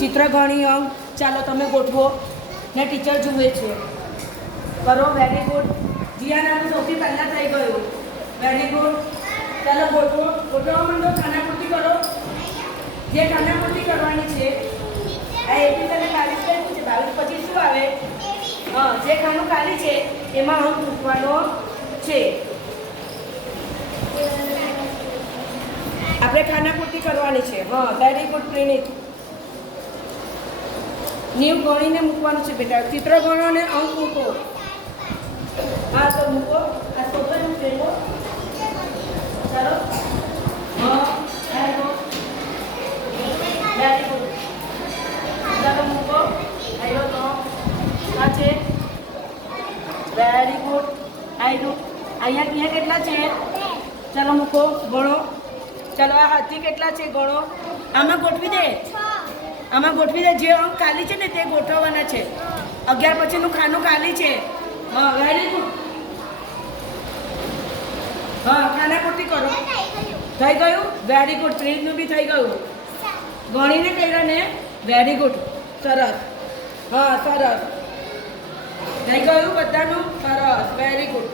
ચિત્રગણી અંક ચાલો તમે ગોઠવો. ને ટીચર જુએ છે. કરો વેરી ગુડ જીયાનાનું સૌથી પહેલાં થઈ ગયું. વેરી ગુડ ચાલો ગોઠવો. ગોઠવવા માંડો ખાનાપૂર્તિ કરો. જે ખાનાપૂર્તિ કરવાની છે, આ એકવીસ અને બાવીસ શું છે. બાવીસ પછી શું આવે? હા, જે ખાનું ખાલી છે, એમાં અંક મૂકવાનો છે. આપણે ખાનાપૂર્તિ કરવાની છે. હા વેરી ગુડ પ્રેરિત નીવ ગણીને મૂકવાનું છે બેટા. ચિત્ર ગણો અને અંક મૂકો. હા, તો મૂકો. આ સોફે ફેરવો. ચાલો. વેરી ગુડ ચાલો મૂકો. આવ્યો તો. આ છે. વેરી ગુડ આવ્યું અહીંયા ત્યાં કેટલા છે? ચાલો મૂકો ગણો ચાલો, આ હાથી કેટલા છે ગણો આમાં ગોઠવી દે. આમાં ગોઠવી દે, જે અંક ખાલી છે ને તે ગોઠવવાના છે. અગિયાર પછીનું ખાનું ખાલી છે. હા વેરી ગુડ હા ખાના પૂરતી કરો. થઈ ગયું? વેરી ગુડ પ્રિન્ટનું બી થઈ ગયું. ગણીને કર્યા ને? વેરી ગુડ સરસ. હા, સરસ. થઈ ગયું બધાનું? સરસ. Very good